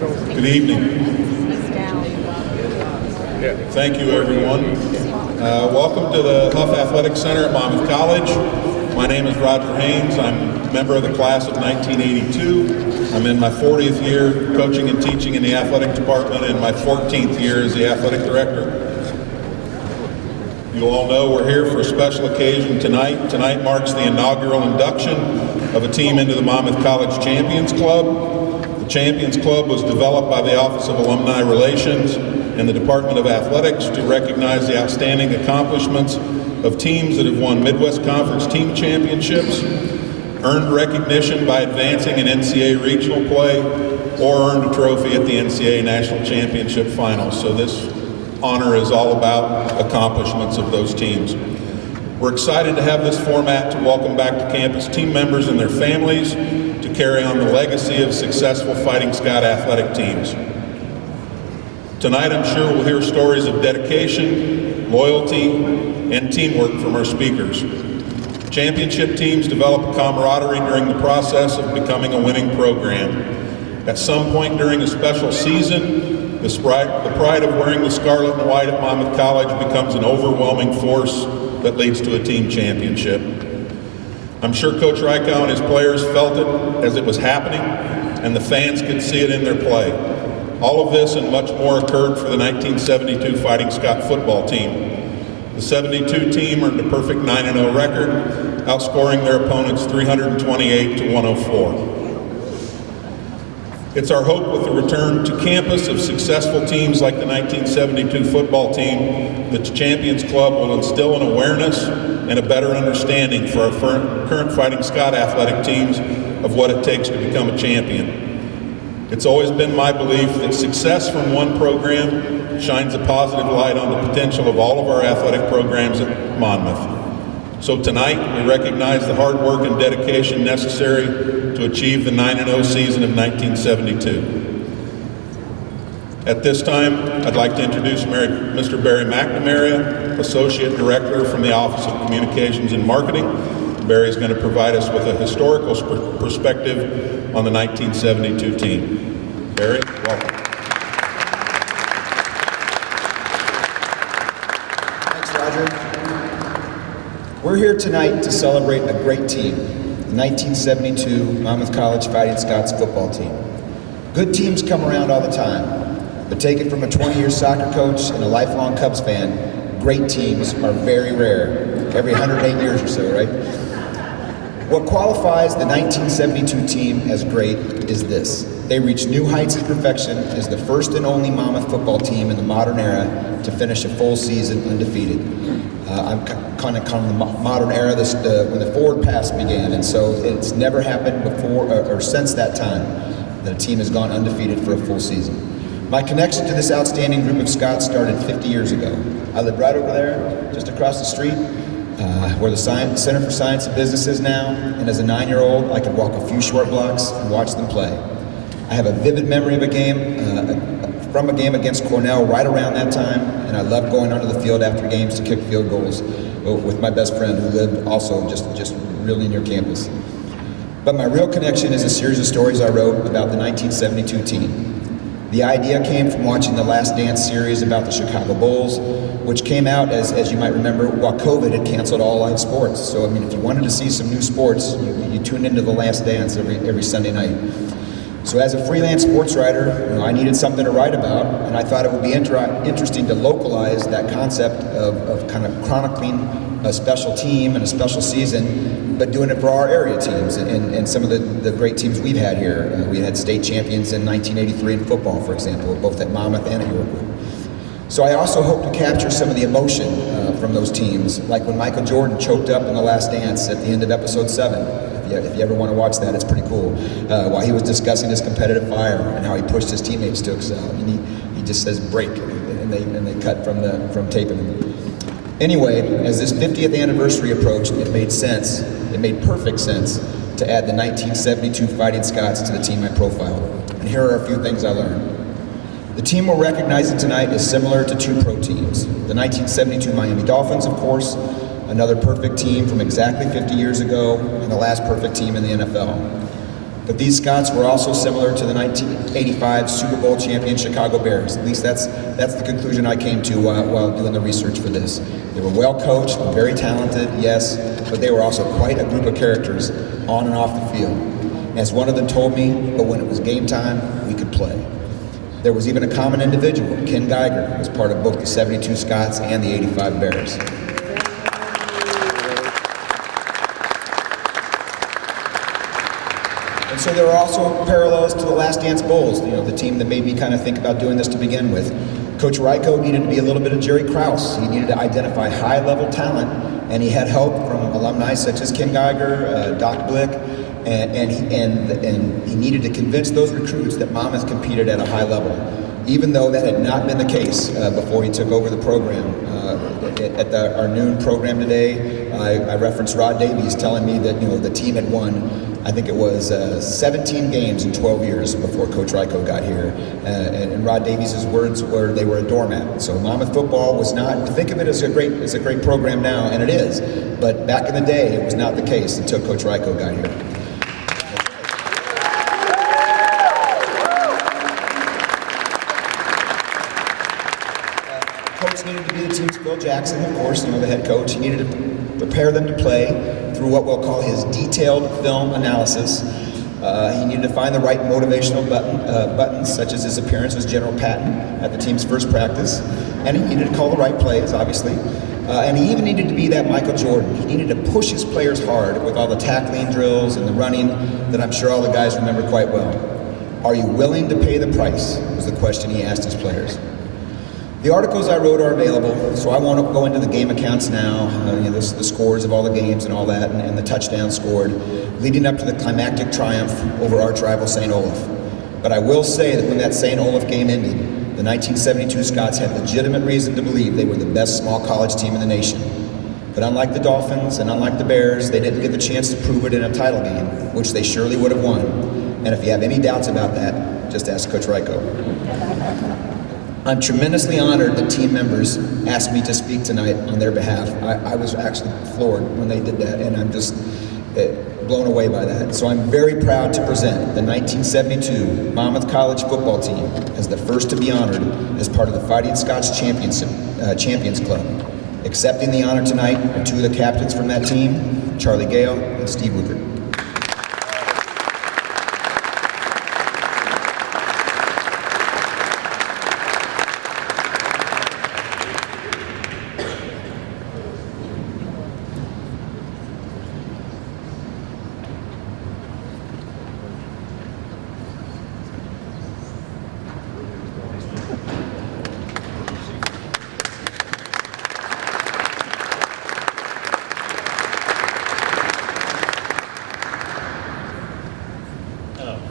Good evening. Thank you, everyone. Welcome to the Huff Athletic Center at Monmouth College. My name is Roger Haynes. I'm a member of the class of 1982. I'm in my 40th year coaching and teaching in the athletic department and my 14th year as the athletic director. You all know we're here for a special occasion tonight. Tonight marks the inaugural induction of a team into the Monmouth College Champions Club. The Champions Club was developed by the Office of Alumni Relations and the Department of Athletics to recognize the outstanding accomplishments of teams that have won Midwest Conference team championships, earned recognition by advancing in NCAA regional play, or earned a trophy at the NCAA National Championship Finals. So this honor is all about accomplishments of those teams. We're excited to have this format to welcome back to campus team members and their families to carry on the legacy of successful Fighting Scot athletic teams. Tonight, I'm sure we'll hear stories of dedication, loyalty, and teamwork from our speakers. Championship teams develop a camaraderie during the process of becoming a winning program. At some point during a special season, the pride of wearing the scarlet and white at Monmouth College becomes an overwhelming force that leads to a team championship. I'm sure Coach Rykow and his players felt it as it was happening, and the fans could see it in their play. All of this and much more occurred for the 1972 Fighting Scot football team. The 72 team earned a perfect 9-0 record, outscoring their opponents 328 to 104. It's our hope with the return to campus of successful teams like the 1972 football team that the Champions Club will instill an awareness and a better understanding for our current Fighting Scot athletic teams of what it takes to become a champion. It's always been my belief that success from one program shines a positive light on the potential of all of our athletic programs at Monmouth. So tonight, we recognize the hard work and dedication necessary to achieve the 9-0 season of 1972. At this time, I'd like to introduce Mr. Barry McNamara, Associate Director from the Office of Communications and Marketing. Barry's going to provide us with a historical perspective on the 1972 team. Barry, welcome. Thanks, Roger. We're here tonight to celebrate a great team, the 1972 Monmouth College Fighting Scots football team. Good teams come around all the time, but take it from a 20-year soccer coach and a lifelong Cubs fan, great teams are very rare, every 108 years or so, right? What qualifies the 1972 team as great is this. They reached new heights of perfection as the first and only Monmouth football team in the modern era to finish a full season undefeated. I'm kind of the modern era, when the forward pass began, and so it's never happened before or since that time that a team has gone undefeated for a full season. My connection to this outstanding group of Scots started 50 years ago. I live right over there, just across the street, where the Center for Science and Business is now, and as a 9-year-old, I could walk a few short blocks and watch them play. I have a vivid memory of a game, from a game against Cornell right around that time, and I loved going onto the field after games to kick field goals with my best friend who lived also just really near campus. But my real connection is a series of stories I wrote about the 1972 team. The idea came from watching the Last Dance series about the Chicago Bulls, which came out, as you might remember, while COVID had canceled all live sports. So, I mean, if you wanted to see some new sports, you tuned into the Last Dance every Sunday night. So as a freelance sports writer, I needed something to write about, and I thought it would be interesting to localize that concept of kind of chronicling a special team and a special season, but doing it for our area teams and some of the great teams we've had here. We had state champions in 1983 in football, for example, both at Monmouth and at Yorkwood. So I also hope to capture some of the emotion from those teams, like when Michael Jordan choked up in The Last Dance at the end of episode 7. If you ever want to watch that, it's pretty cool. While he was discussing his competitive fire and how he pushed his teammates to excel, and he just says break, and they cut from taping him. Anyway, as this 50th anniversary approached, it made perfect sense to add the 1972 Fighting Scots to the team I profiled. And here are a few things I learned. The team we're recognizing tonight is similar to two pro teams. The 1972 Miami Dolphins, of course, another perfect team from exactly 50 years ago, and the last perfect team in the NFL. But these Scots were also similar to the 1985 Super Bowl champion Chicago Bears. At least that's the conclusion I came to while doing the research for this. They were well coached, very talented, yes, but they were also quite a group of characters on and off the field. As one of them told me, but when it was game time, we could play. There was even a common individual, Ken Geiger, who was part of both the 72 Scots and the 85 Bears. And so there are also parallels to the Last Dance Bulls, the team that made me kind of think about doing this to begin with. Coach Ryko needed to be a little bit of Jerry Krause. He needed to identify high-level talent, and he had help from alumni such as Ken Geiger, Doc Blick, and he needed to convince those recruits that Monmouth competed at a high level, even though that had not been the case before he took over the program. At our noon program today, I referenced Rod Davies telling me that the team had won, I think it was 17 games in 12 years before Coach Ryko got here. And Rod Davies' words were they were a doormat. So Monmouth football was not, think of it as a great program now, and it is. But back in the day, it was not the case until Coach Ryko got here. Coach needed to be the team's Phil Jackson, of course, the head coach. He needed to prepare them to play through what we'll call his detailed film analysis. He needed to find the right motivational buttons, such as his appearance as General Patton at the team's first practice. And he needed to call the right plays, obviously. And he even needed to be that Michael Jordan. He needed to push his players hard with all the tackling drills and the running that I'm sure all the guys remember quite well. Are you willing to pay the price, was the question he asked his players. The articles I wrote are available, so I won't go into the game accounts now, the scores of all the games and all that, and the touchdowns scored, leading up to the climactic triumph over arch rival St. Olaf. But I will say that when that St. Olaf game ended, the 1972 Scots had legitimate reason to believe they were the best small college team in the nation. But unlike the Dolphins and unlike the Bears, they didn't get the chance to prove it in a title game, which they surely would have won. And if you have any doubts about that, just ask Coach Ryko. I'm tremendously honored that team members asked me to speak tonight on their behalf. I was actually floored when they did that, and I'm just blown away by that. So I'm very proud to present the 1972 Monmouth College football team as the first to be honored as part of the Fighting Scots Champions Club. Accepting the honor tonight are two of the captains from that team, Charlie Gale and Steve Woodard.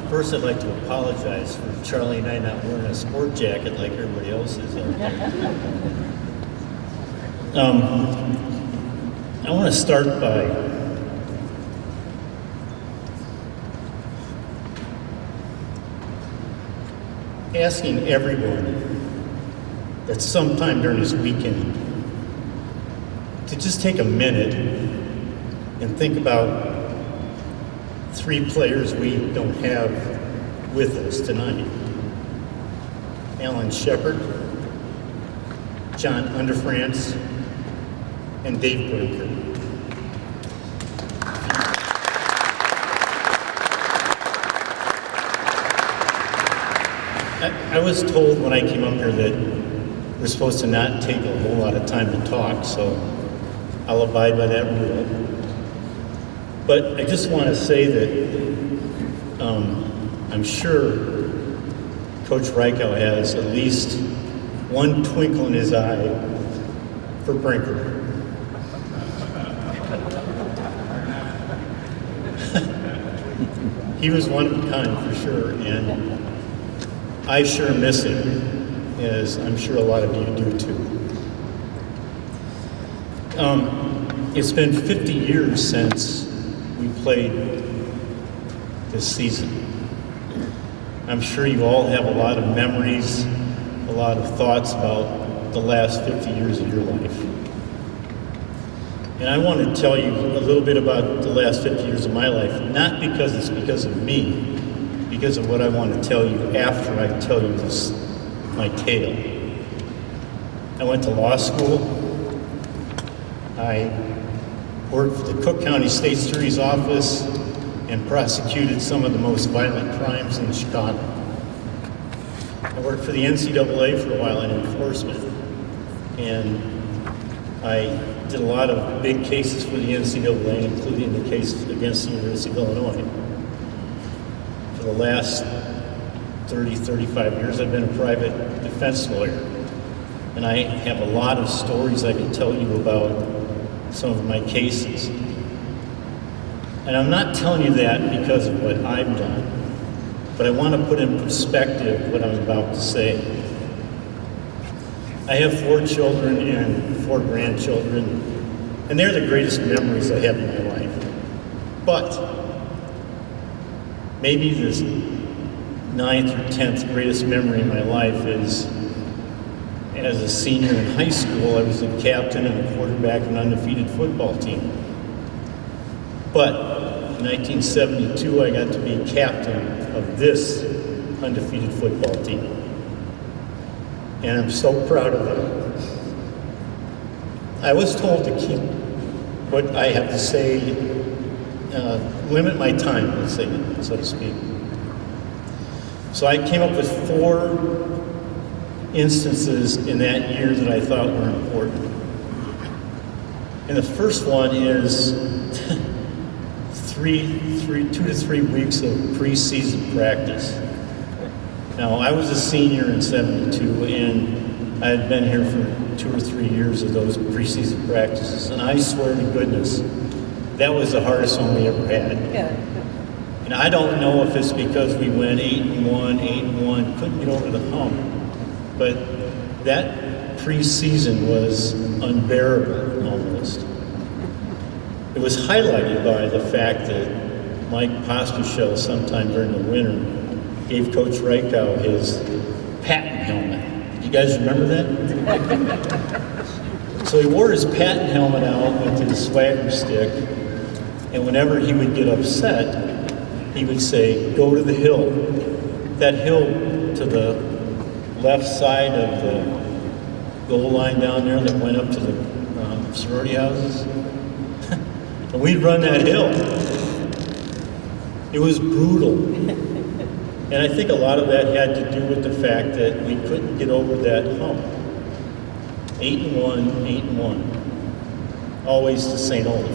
First, I'd like to apologize for Charlie and I not wearing a sport jacket like everybody else is out there. I want to start by asking everyone that sometime during this weekend to just take a minute and think about three players we don't have with us tonight. Alan Shepard, John Underfrance, and Dave Breaker. I was told when I came up here that we're supposed to not take a whole lot of time to talk, so I'll abide by that rule. But I just want to say that I'm sure Coach Ryko has at least one twinkle in his eye for Brinker. He was one of a kind for sure, and I sure miss him, as I'm sure a lot of you do too. It's been 50 years since we played this season. I'm sure you all have a lot of memories, a lot of thoughts about the last 50 years of your life. And I want to tell you a little bit about the last 50 years of my life, not because it's because of me, because of what I want to tell you after I tell you this, my tale. I went to law school. I worked for the Cook County State's Attorney's Office and prosecuted some of the most violent crimes in Chicago. I worked for the NCAA for a while in enforcement, and I did a lot of big cases for the NCAA, including the case against the University of Illinois. For the last 30, 35 years, I've been a private defense lawyer, and I have a lot of stories I can tell you about some of my cases. And I'm not telling you that because of what I've done, but I want to put in perspective what I'm about to say. I have 4 children and 4 grandchildren, and they're the greatest memories I have in my life. But maybe this 9th or 10th greatest memory in my life is as a senior in high school, I was the captain and a quarterback of an undefeated football team. But in 1972, I got to be captain of this undefeated football team. And I'm so proud of it. I was told to keep what I have to say, limit my time, let's say, so to speak. So I came up with 4 instances in that year that I thought were important. And the first one is 2 to 3 weeks of preseason practice. Now, I was a senior in 72, and I had been here for 2 or 3 years of those preseason practices, and I swear to goodness, that was the hardest one we ever had. Yeah. And I don't know if it's because we went 8-1, couldn't get over the hump, but that preseason was unbearable almost. It was highlighted by the fact that Mike Postershell sometime during the winter gave Coach Reichow his patent helmet. You guys remember that? So he wore his patent helmet out with his swagger stick, and whenever he would get upset, he would say, "Go to the hill." That hill to the left side of the goal line down there that went up to the sorority houses. And we'd run that hill. It was brutal. And I think a lot of that had to do with the fact that we couldn't get over that hump. 8-1. Always to St. Olaf,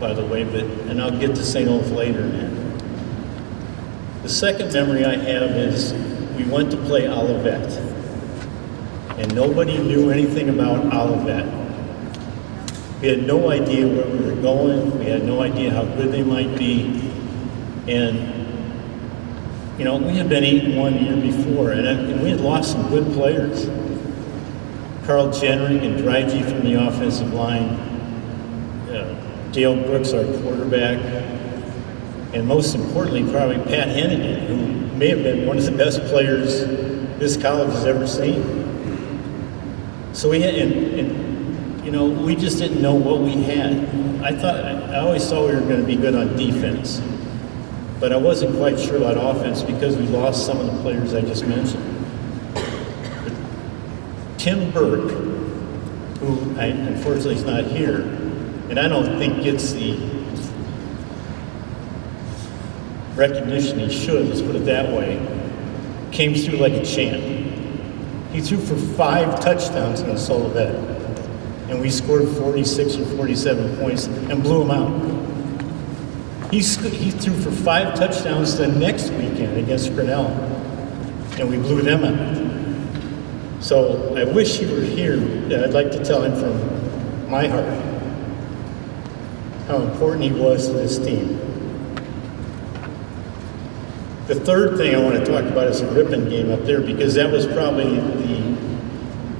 by the way, and I'll get to St. Olaf later, man. The second memory I have is we went to play Olivet, and nobody knew anything about Olivet. We had no idea where we were going. We had no idea how good they might be. And, you know, we had been 8-1 the year before, and we had lost some good players. Carl Jenrick and Dryge from the offensive line, Dale Brooks, our quarterback, and most importantly, probably Pat Hennigan, who may have been one of the best players this college has ever seen. So we had, you know, we just didn't know what we had. I always thought we were going to be good on defense, but I wasn't quite sure about offense because we lost some of the players I just mentioned. But Tim Burke, who unfortunately is not here, and I don't think gets the recognition he should, let's put it that way, came through like a champ. He threw for 5 touchdowns against Olivet, and we scored 46 or 47 points and blew him out. He threw for 5 touchdowns the next weekend against Grinnell, and we blew them out. So I wish he were here. I'd like to tell him from my heart how important he was to this team. The third thing I want to talk about is the Ripon game up there, because that was probably the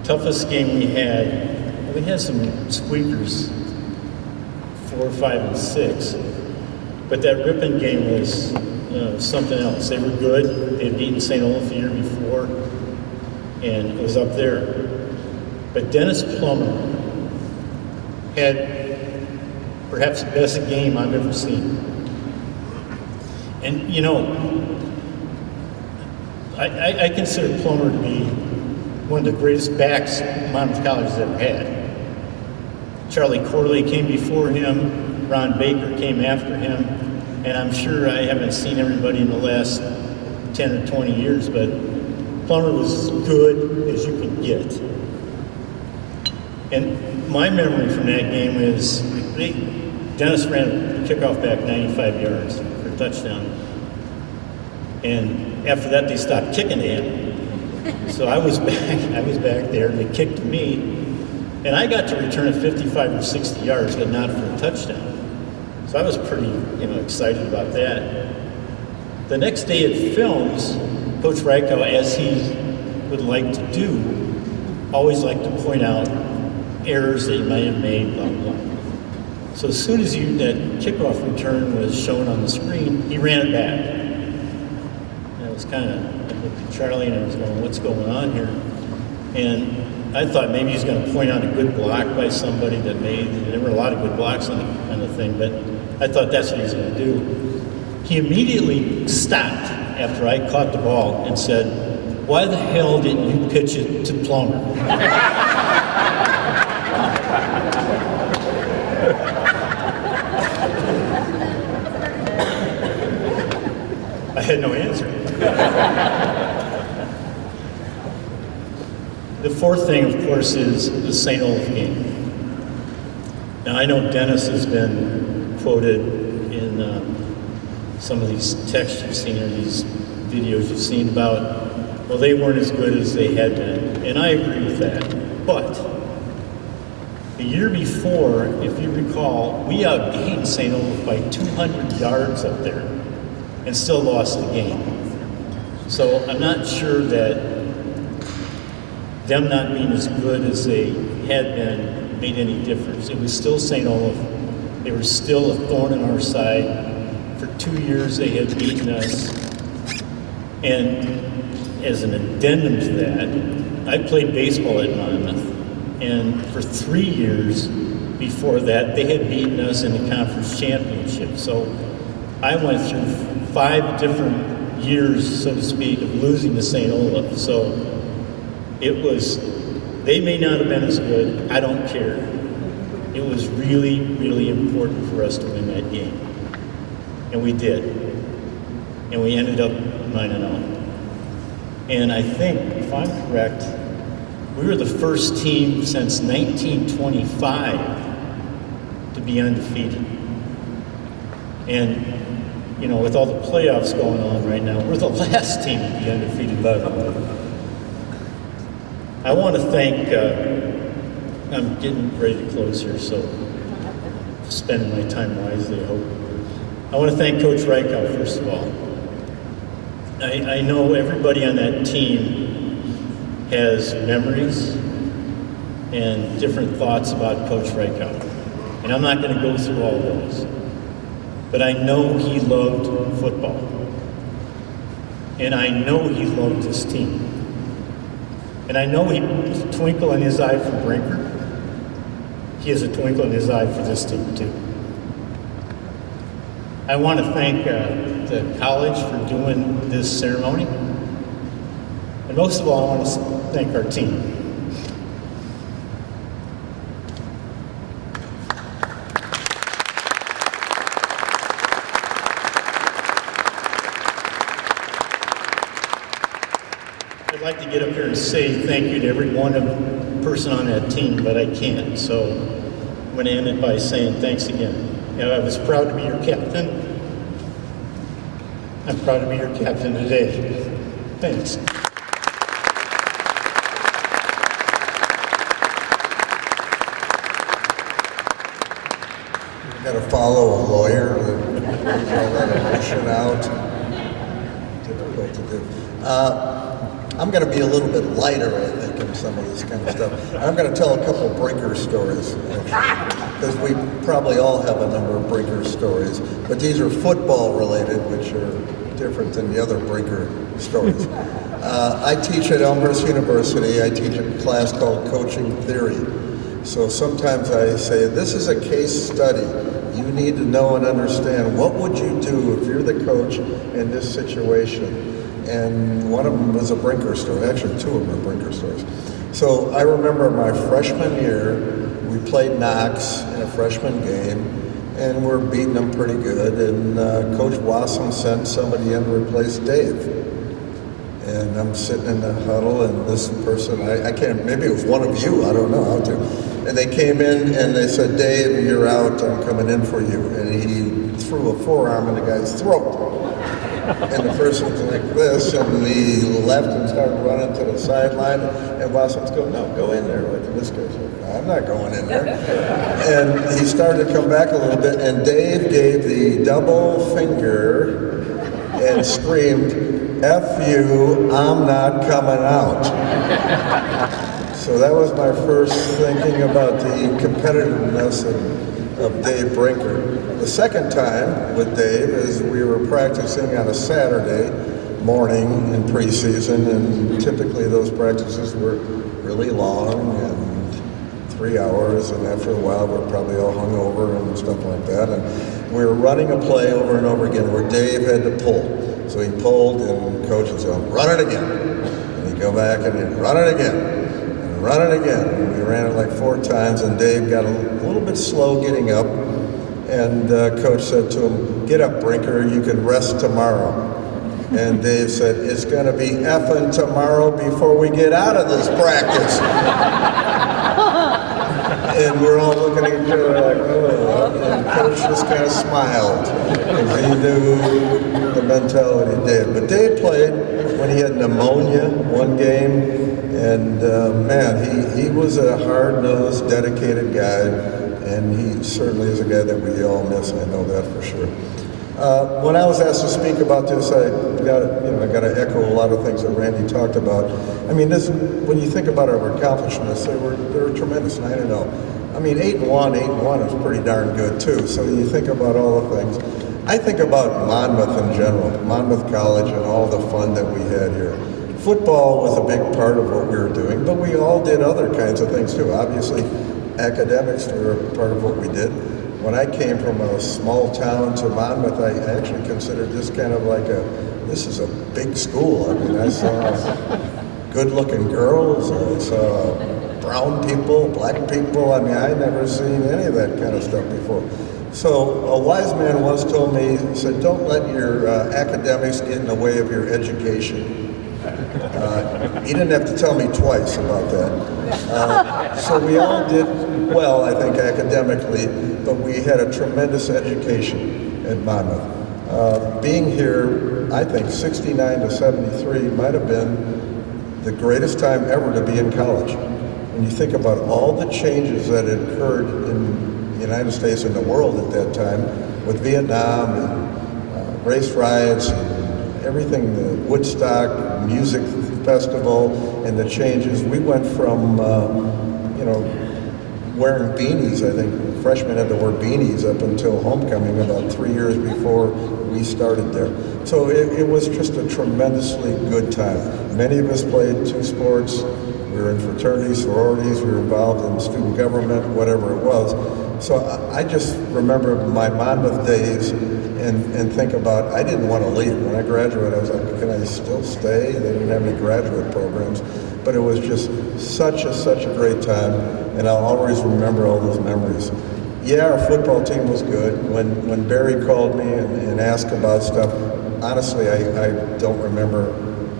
toughest game we had. We had some squeakers, 4, 5, and 6, but that Ripon game was something else. They were good. They had beaten St. Olaf the year before, and it was up there. But Dennis Plummer had perhaps the best game I've ever seen. And, you know, I consider Plummer to be one of the greatest backs Monmouth College has ever had. Charlie Corley came before him, Ron Baker came after him, and I'm sure I haven't seen everybody in the last 10 or 20 years, but Plummer was as good as you can get. And my memory from that game is Dennis ran a kickoff back 95 yards for a touchdown. And after that, they stopped kicking to him. So I was back there, and they kicked to me, and I got to return it 55 or 60 yards, but not for a touchdown. So I was pretty, excited about that. The next day at films, Coach Reichow, as he would like to do, always liked to point out errors that he might have made, blah, blah. So as soon as that kickoff return was shown on the screen, he ran it back. And I was I looked at Charlie and I was going, what's going on here? And I thought maybe he's going to point out a good block by somebody that there were a lot of good blocks on the thing, but I thought that's what he was going to do. He immediately stopped after I caught the ball and said, why the hell didn't you pitch it to Plummer? I had no answer. The fourth thing, of course, is the St. Olaf game. Now, I know Dennis has been quoted in some of these texts you've seen or these videos you've seen about, well, they weren't as good as they had been. And I agree with that. But the year before, if you recall, we outgained St. Olaf by 200 yards up there and still lost the game. So I'm not sure that them not being as good as they had been made any difference. It was still St. Olaf. They were still a thorn in our side. For 2 years they had beaten us. And as an addendum to that, I played baseball at Monmouth. And for 3 years before that, they had beaten us in the conference championship. So I went through 5 different years, so to speak, of losing to St. Olaf. So they may not have been as good, I don't care. It was really, really important for us to win that game. And we did. And we ended up 9-0. And I think, if I'm correct, we were the first team since 1925 to be undefeated. And, with all the playoffs going on right now, we're the last team to be undefeated by the way. I want to thank, I'm getting ready to close here, so spending my time wisely, I hope. I want to thank Coach Reichow, first of all. I know everybody on that team has memories and different thoughts about Coach Reichow. And I'm not going to go through all those. But I know he loved football. And I know he loved his team. And I know he has a twinkle in his eye for Brinker. He has a twinkle in his eye for this team, too. I want to thank the college for doing this ceremony. And most of all, I want to thank our team. I'd like to get up here and say thank you to every one person on that team, but I can't. So I'm going to end it by saying thanks again. I was proud to be your captain. I'm proud to be your captain today. Thanks. You've got to follow a lawyer and all that emotion out. Difficult to do. I'm going to be a little bit lighter, I think, in some of this kind of stuff. I'm going to tell a couple of breaker stories, because we probably all have a number of breaker stories, but these are football related, which are different than the other breaker stories. I teach at Elmhurst University. I teach a class called Coaching Theory. So sometimes I say, this is a case study. You need to know and understand, what would you do if you're the coach in this situation? and one of them was a Brinker store. Actually, two of them are Brinker stores. So I remember my freshman year, we played Knox in a freshman game, and we're beating them pretty good. And Coach Wassam sent somebody in to replace Dave. And I'm sitting in the huddle, and this person, I can't, maybe it was one of you, I don't know how to. And they came in and they said, Dave, you're out, I'm coming in for you. And he threw a forearm in the guy's throat. And the person's like this, and he left and started running to the sideline. And Wassam's going, no, go in there. Like, this guy's like, I'm not going in there. And he started to come back a little bit, and Dave gave the double finger and screamed, F you, I'm not coming out. So that was my first thinking about the competitiveness of Dave Brinker. The second time with Dave is we were practicing on a Saturday morning in preseason, and typically those practices were really long and 3 hours, and after a while we're probably all hungover and stuff like that. And we were running a play over and over again where Dave had to pull. So he pulled, and coach would say, run it again. And he'd go back and he'd run it again, and run it again. And we ran it like 4 times, and Dave got a little bit slow getting up. And coach said to him, get up, Brinker, you can rest tomorrow. And Dave said, it's going to be effing tomorrow before we get out of this practice. And we're all looking at each other like, oh. And coach just kind of smiled because he knew the mentality of Dave. But Dave played when he had pneumonia one game. And man, he was a hard-nosed, dedicated guy. And he certainly is a guy that we all miss. I know that for sure. When I was asked to speak about this, I got to echo a lot of things that Randy talked about. I mean, when you think about our accomplishments, they were tremendous, 9-0. I mean, 8-1 is pretty darn good too. So you think about all the things. I think about Monmouth in general, Monmouth College, and all the fun that we had here. Football was a big part of what we were doing, but we all did other kinds of things too. Obviously, academics were part of what we did. When I came from a small town to Monmouth, I actually considered this kind of like this is a big school. I mean, I saw good-looking girls, I saw brown people, black people. I mean, I'd never seen any of that kind of stuff before. So a wise man once told me, he said, don't let your academics get in the way of your education. He didn't have to tell me twice about that. So we all did well, I think, academically, but we had a tremendous education at Monmouth. Being here, I think 69 to 73 might have been the greatest time ever to be in college. When you think about all the changes that had occurred in the United States and the world at that time, with Vietnam and race riots and everything, the Woodstock Music Festival and the changes, we went from, wearing beanies. I think freshmen had to wear beanies up until homecoming about 3 years before we started there. So it was just a tremendously good time. Many of us played 2 sports. We were in fraternities, sororities, we were involved in student government, whatever it was. So I just remember my Monmouth days and think about, I didn't want to leave. When I graduated, I was like, can I still stay? They didn't have any graduate programs. But it was just such a great time, and I'll always remember all those memories. Yeah, our football team was good. When Barry called me and asked about stuff, honestly, I don't remember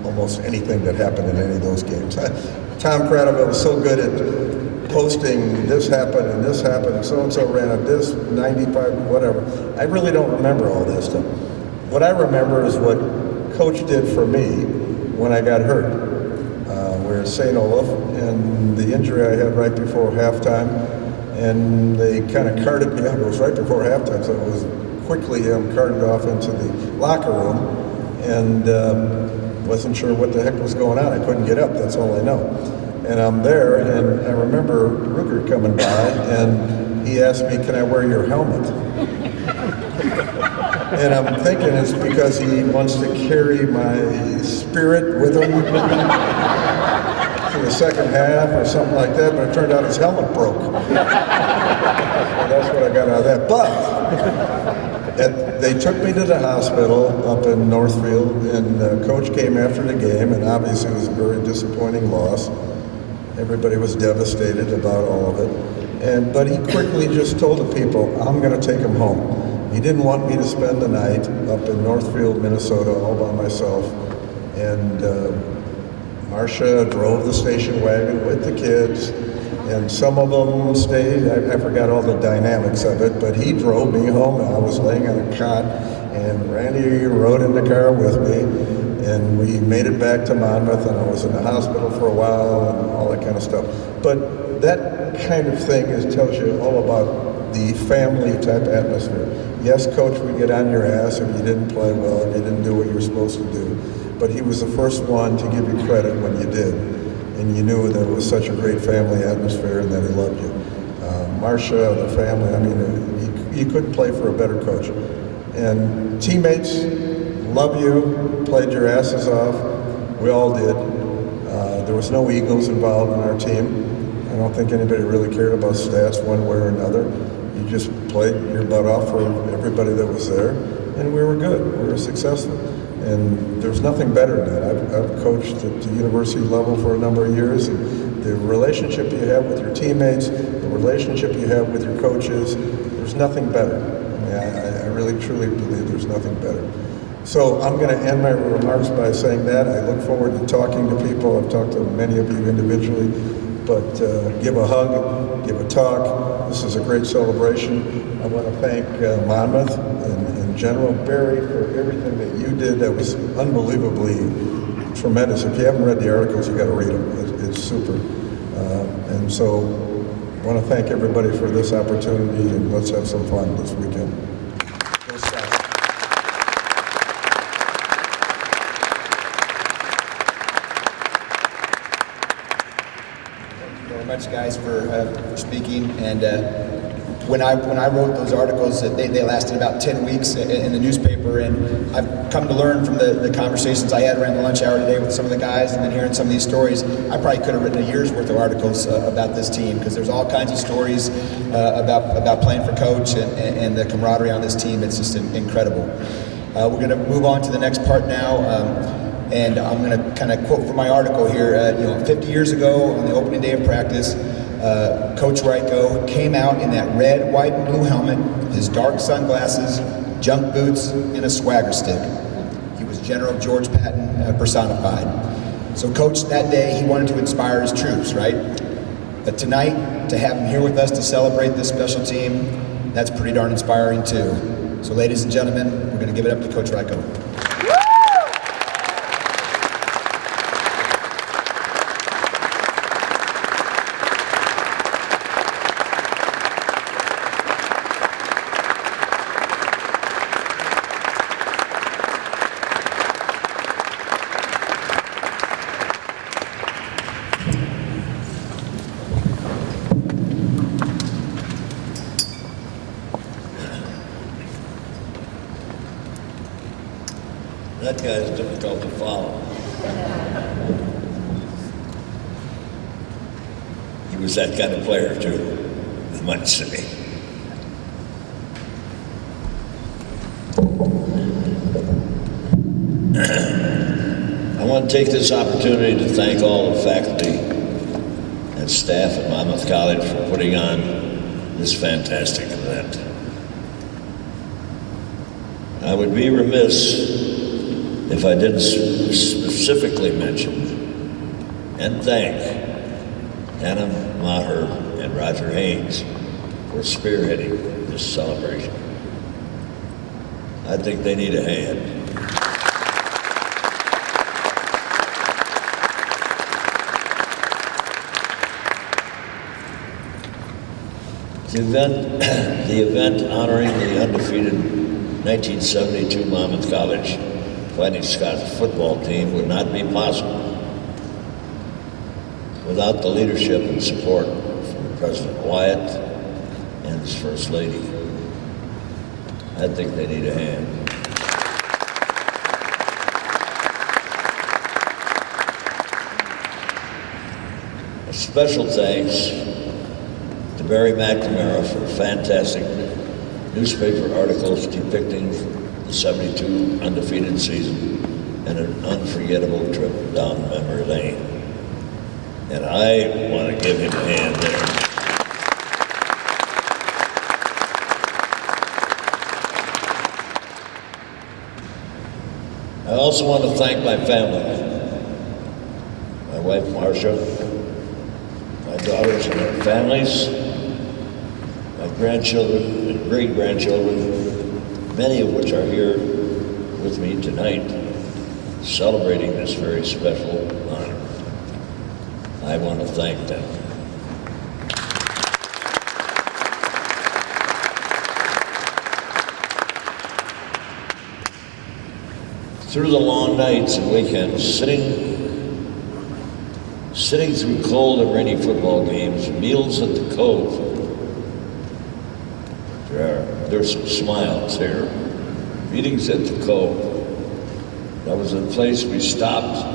almost anything that happened in any of those games. Tom Cradaville was so good at posting, this happened and so-and-so ran at this, 95, whatever. I really don't remember all that stuff. What I remember is what Coach did for me when I got hurt. We're at St. Olaf, and the injury I had right before halftime, and they kind of carted me out. It was right before halftime, so it was quickly carted off into the locker room, and wasn't sure what the heck was going on. I couldn't get up, that's all I know. And I'm there, and I remember Ruger coming by, and he asked me, can I wear your helmet? And I'm thinking it's because he wants to carry my spirit with him for the second half or something like that, but it turned out his helmet broke. So that's what I got out of that. But they took me to the hospital up in Northfield, and Coach came after the game, and obviously it was a very disappointing loss. Everybody was devastated about all of it. But he quickly just told the people, I'm going to take him home. He didn't want me to spend the night up in Northfield, Minnesota, all by myself. And Marcia drove the station wagon with the kids, and some of them stayed. I forgot all the dynamics of it, but he drove me home, and I was laying on a cot, and Randy rode in the car with me, and we made it back to Monmouth, and I was in the hospital for a while and all that kind of stuff. But that kind of thing tells you all about the family type atmosphere. Yes, Coach would get on your ass if you didn't play well, if you didn't do what you were supposed to do. But he was the first one to give you credit when you did. And you knew that it was such a great family atmosphere and that he loved you. Marcia, the family, I mean, you couldn't play for a better coach. And teammates love you, played your asses off. We all did. There was no egos involved in our team. I don't think anybody really cared about stats one way or another. You just played your butt off for everybody that was there, and we were good. We were successful. And there's nothing better than that. I've coached at the university level for a number of years, and the relationship you have with your teammates, the relationship you have with your coaches, there's nothing better. I mean, I really, truly believe there's nothing better. So I'm going to end my remarks by saying that. I look forward to talking to people. I've talked to many of you individually, but give a hug, give a talk. This is a great celebration. I want to thank Monmouth and in general, Barry, for everything that you did. That was unbelievably tremendous. If you haven't read the articles, you got to read them. It's super. And so I want to thank everybody for this opportunity, and let's have some fun this weekend. Go Scots. Thank you very much, guys, for speaking. And when I wrote those articles, they lasted about 10 weeks in the newspaper, and I've come to learn from the conversations I had around the lunch hour today with some of the guys, and then hearing some of these stories, I probably could have written a year's worth of articles about this team, because there's all kinds of stories about playing for Coach and the camaraderie on this team. It's just incredible. We're going to move on to the next part now. And I'm going to kind of quote from my article here. 50 years ago, on the opening day of practice, Coach Ryko came out in that red, white, and blue helmet, his dark sunglasses, junk boots, and a swagger stick. He was General George Patton personified. So Coach, that day, he wanted to inspire his troops, right? But tonight, to have him here with us to celebrate this special team, that's pretty darn inspiring too. So ladies and gentlemen, we're going to give it up to Coach Ryko. That guy's difficult to follow. He was that kind of player too, I might say. I want to take this opportunity to thank all the faculty and staff at Monmouth College for putting on this fantastic event. I would be remiss if I didn't specifically mention and thank Hannah Maher and Roger Haynes for spearheading this celebration. I think they need a hand. The event honoring the undefeated 1972 Monmouth College Fighting Scots football team would not be possible without the leadership and support from President Wyatt and his First Lady. I think they need a hand. A special thanks to Barry McNamara for a fantastic newspaper articles depicting the 72 undefeated season and an unforgettable trip down memory lane. And I want to give him a hand there. I also want to thank my family, my wife Marcia, my daughters and their families, my grandchildren and great-grandchildren, many of which are here with me tonight, celebrating this very special honor. I want to thank them. Through the long nights and weekends, sitting through cold and rainy football games, meals at the Cove. There's some smiles here. Meetings at the Cove. That was a place we stopped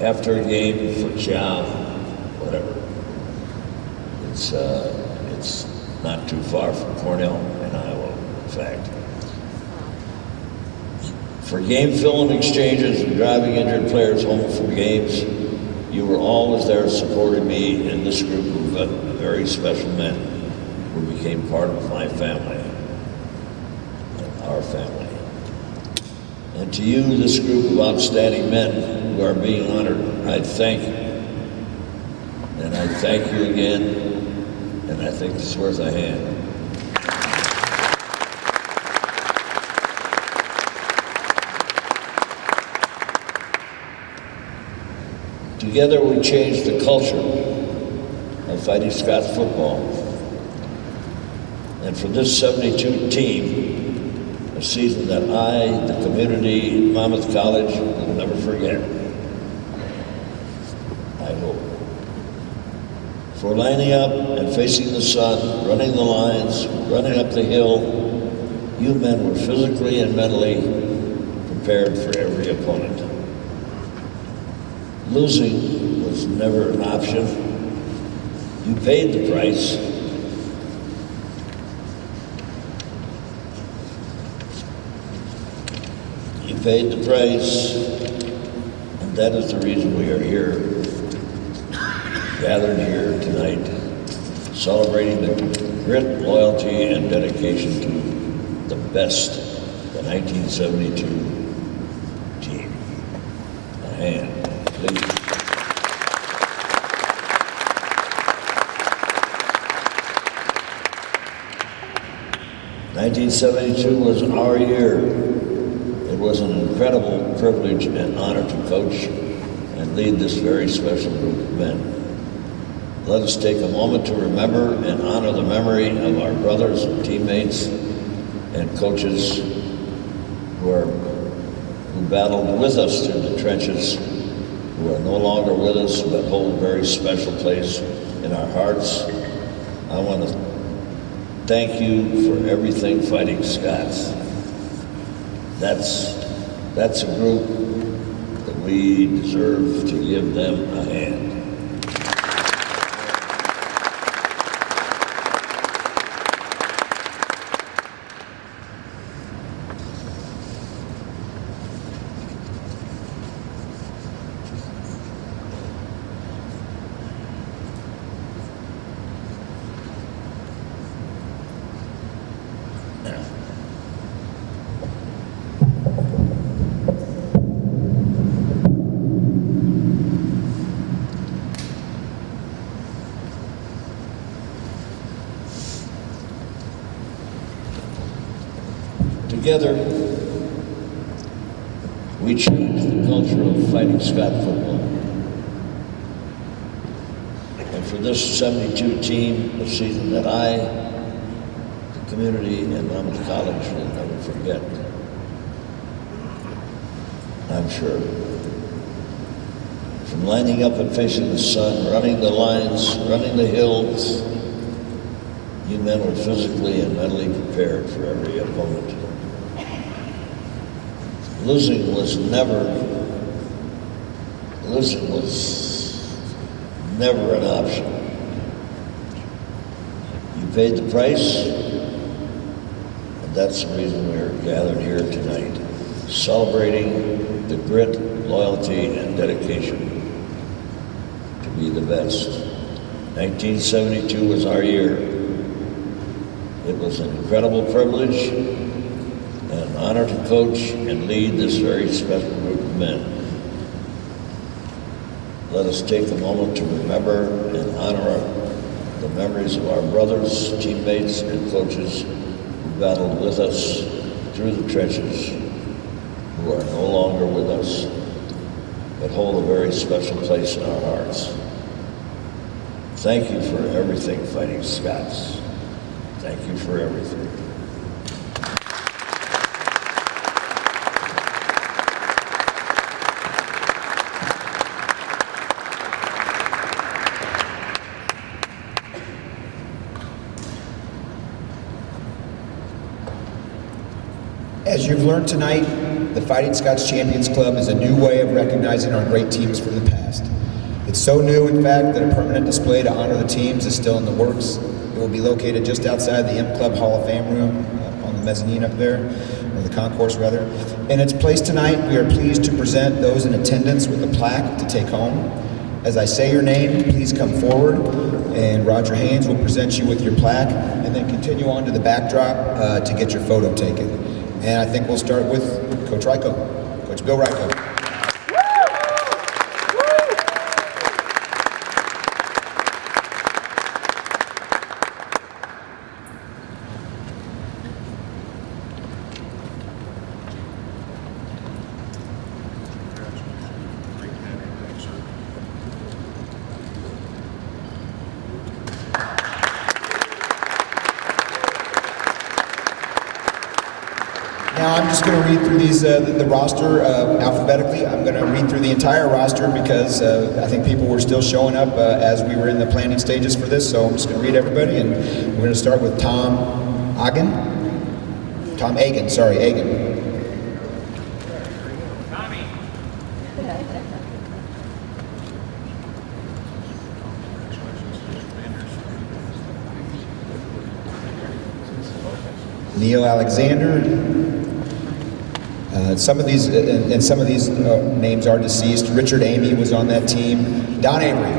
after a game for chow, whatever. It's not too far from Cornell in Iowa, in fact. For game filling exchanges and driving injured players home from games, you were always there supporting me and this group of very special men who became part of my family and our family. And to you, this group of outstanding men who are being honored, I thank you. And I thank you again, and I think it's worth a hand. Together we changed the culture of Fighting Scots football. And for this 72 team, a season that I, the community, Monmouth College will never forget. I hope. For lining up and facing the sun, running the lines, running up the hill, you men were physically and mentally prepared for every opponent. Losing was never an option. You paid the price. You paid the price, and that is the reason we are here, gathered here tonight, celebrating the grit, loyalty, and dedication to the best, the 1972 team. A hand. Please. 1972 was our year. It was an incredible privilege and honor to coach and lead this very special group of men. Let us take a moment to remember and honor the memory of our brothers and teammates and coaches who battled with us through the trenches, who are no longer with us but hold a very special place in our hearts. I want to thank you for everything Fighting Scots. That's a group that we deserve to give them a hand. Together, we changed the culture of Fighting Scot football. And for this 72 team, a season that I, the community, and Monmouth College will never forget, I'm sure. From lining up and facing the sun, running the lines, running the hills, you men were physically and mentally prepared for every opponent. Losing was never an option. You paid the price, that's the reason we're gathered here tonight, celebrating the grit, loyalty, and dedication to be the best. 1972 was our year. It was an incredible privilege and an honor to coach and lead this very special group of men. Let us take a moment to remember and honor the memories of our brothers, teammates, and coaches who battled with us through the trenches, who are no longer with us, but hold a very special place in our hearts. Thank you for everything, Fighting Scots. Thank you for everything. As you've learned tonight, the Fighting Scots Champions Club is a new way of recognizing our great teams from the past. It's so new, in fact, that a permanent display to honor the teams is still in the works. It will be located just outside the M Club Hall of Fame room on the mezzanine up there, or the concourse rather. In its place tonight, we are pleased to present those in attendance with a plaque to take home. As I say your name, please come forward, and Roger Haynes will present you with your plaque, and then continue on to the backdrop to get your photo taken. And I think we'll start with Coach Ryko, Coach Bill Ryko. Now I'm just going to read through these the roster alphabetically. I'm going to read through the entire roster because I think people were still showing up as we were in the planning stages for this. So I'm just going to read everybody, and we're going to start with Tom Agan. Neil Alexander. Some of these names are deceased. Richard Amy was on that team. Don Avery.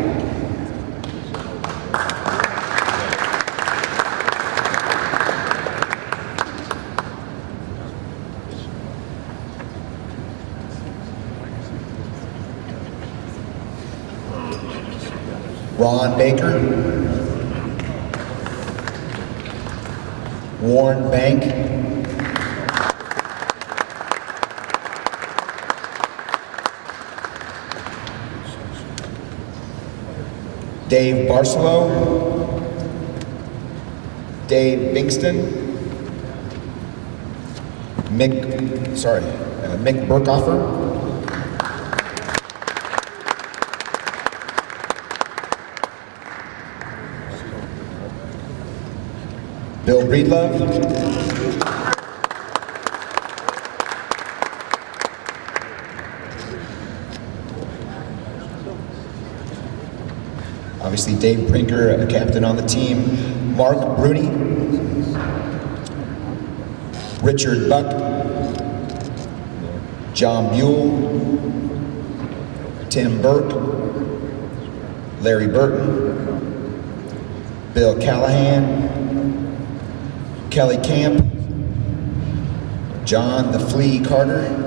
Ron Baker. Warren Bank. Dave Barcelow, Dave Bingston, Mick Burkoffer, Bill Breedlove, obviously Dave Brinker, a captain on the team, Mark Bruni, Richard Buck, John Buell, Tim Burke, Larry Burton, Bill Callahan, Kelly Camp, John the Flea Carter,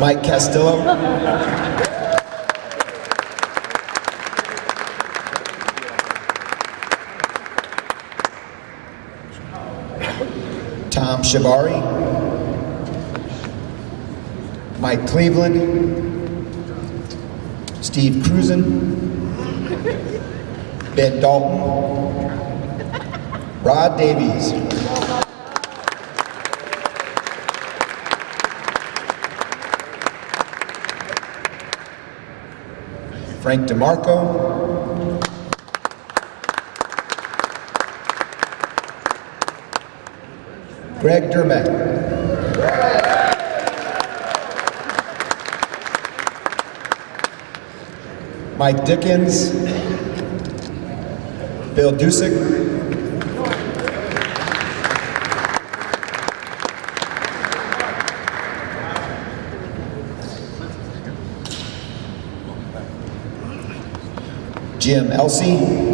Mike Castillo, Tom Shabari, Mike Cleveland, Steve Cruzen, Ben Dalton, Rod Davies, Frank DeMarco, Greg Dermack. Mike Dickens. Bill Dusick. Jim Elsey.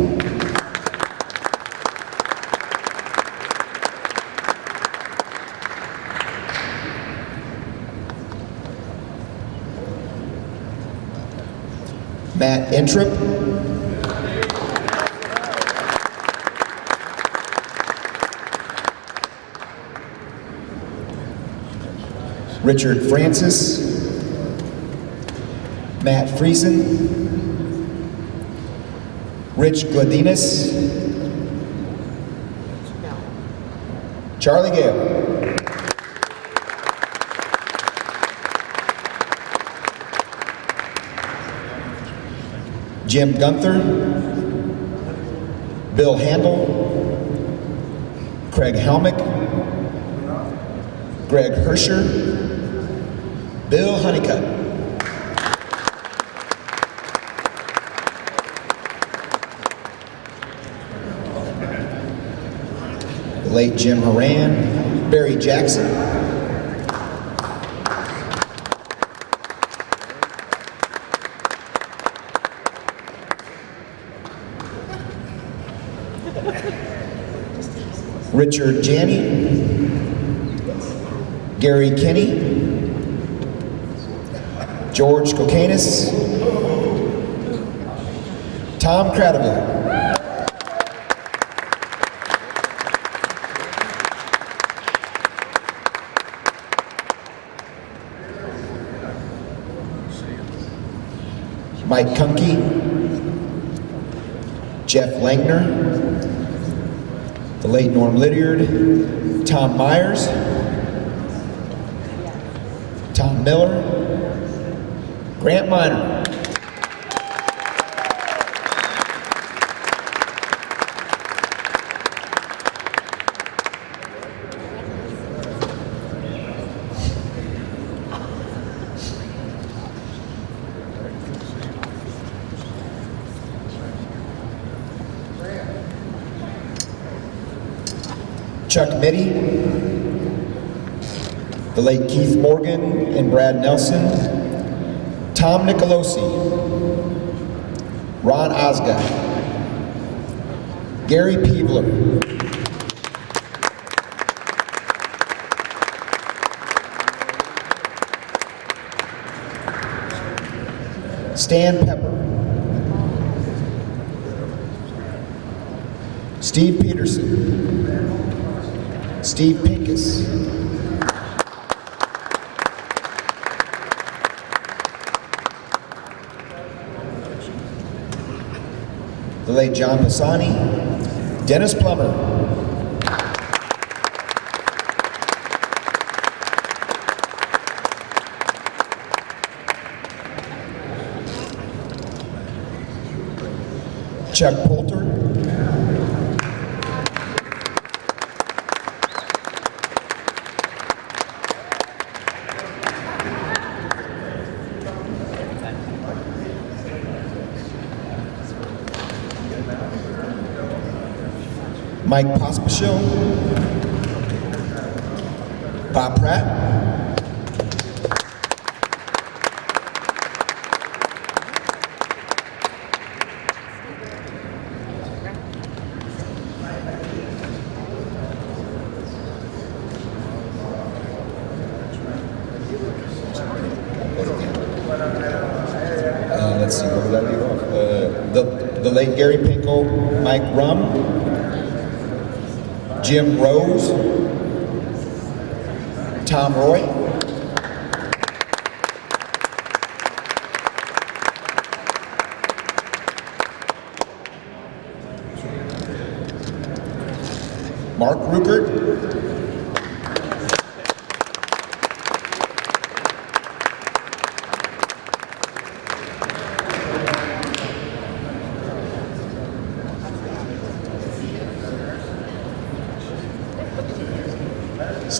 Matt Intrip. Richard Francis. Matt Friesen. Rich Gladinas. Charlie Gale. Jim Gunther. Bill Handel. Craig Helmick. Greg Herscher. Bill Honeycutt. The late Jim Moran. Barry Jackson. Richard Janney. Gary Kinney. George Kokanis. Tom Cradaville. Mike Kunke. Jeff Langner. The late Norm Lydiard. Tom Myers. Tom Miller. Grant Miner. Chuck Mitty. The late Keith Morgan and Brad Nelson. Tom Nicolosi. Ron Osgood. Gary Peebler. Stan Pepper. Steve Peterson. Steve Pincus. The late John Pisani. Dennis Plummer. Chuck Poulter. Mike Pospisil. Bob Pratt. Let's see, where did I leave off? The late Gary Pinkel, Mike Rum. Jim Rose, Tom Roy, Mark Rupert,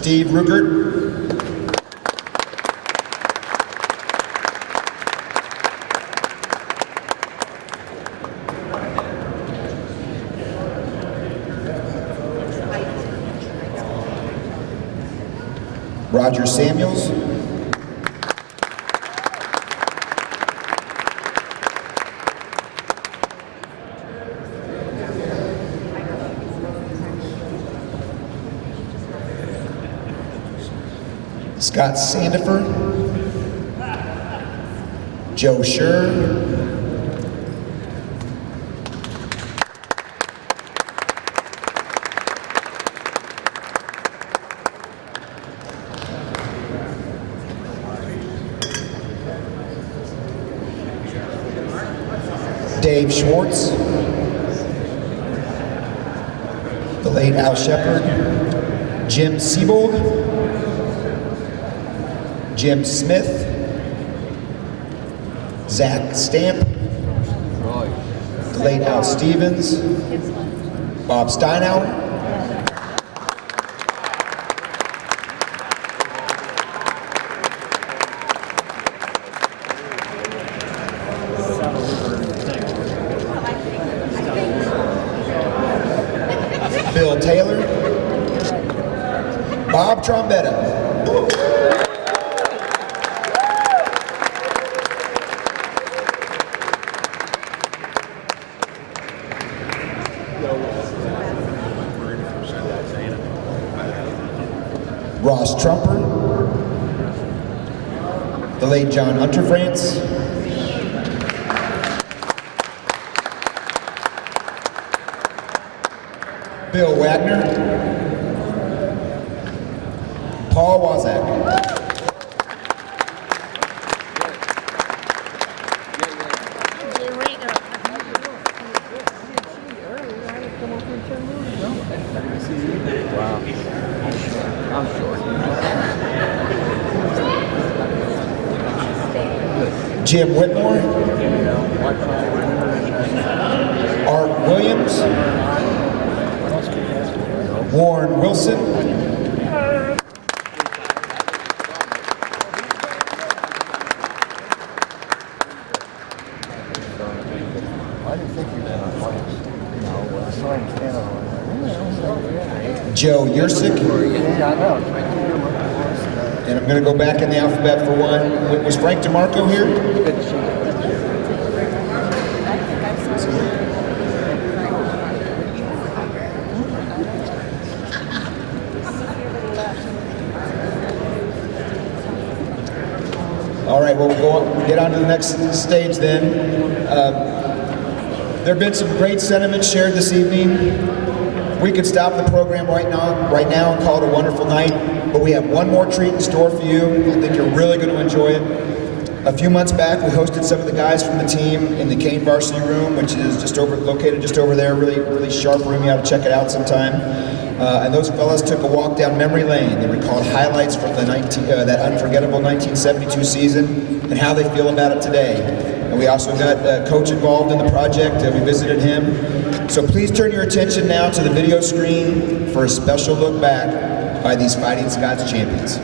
Steve Rukert. Roger Samuels. Scott Sandifer. Joe Scher. Dave Schwartz, the late Al Shepard, Jim Siebold, Jim Smith, Zach Stamp, the late Al Stevens, Bob Steinauer, Bill Taylor, Bob Trombetta, Ross Trumper, the late John Unterfrance, Bill Wagner, Paul Wazak. Jim Whitmore, Art Williams, Warren Wilson, Joe Yursik, and I'm going to go back in the alphabet for one. Was Frank DeMarco here? All right, well, we'll get on to the next stage then. There have been some great sentiments shared this evening. We could stop the program right now and call it a wonderful night, but we have one more treat in store for you. I think you're really going to enjoy it. A few months back, we hosted some of the guys from the team in the Kane Varsity Room, which is located just over there, really sharp room. You ought to check it out sometime. And those fellas took a walk down memory lane. They recalled highlights from that unforgettable 1972 season and how they feel about it today. And we also got a coach involved in the project. We visited him. So please turn your attention now to the video screen for a special look back by these Fighting Scots champions.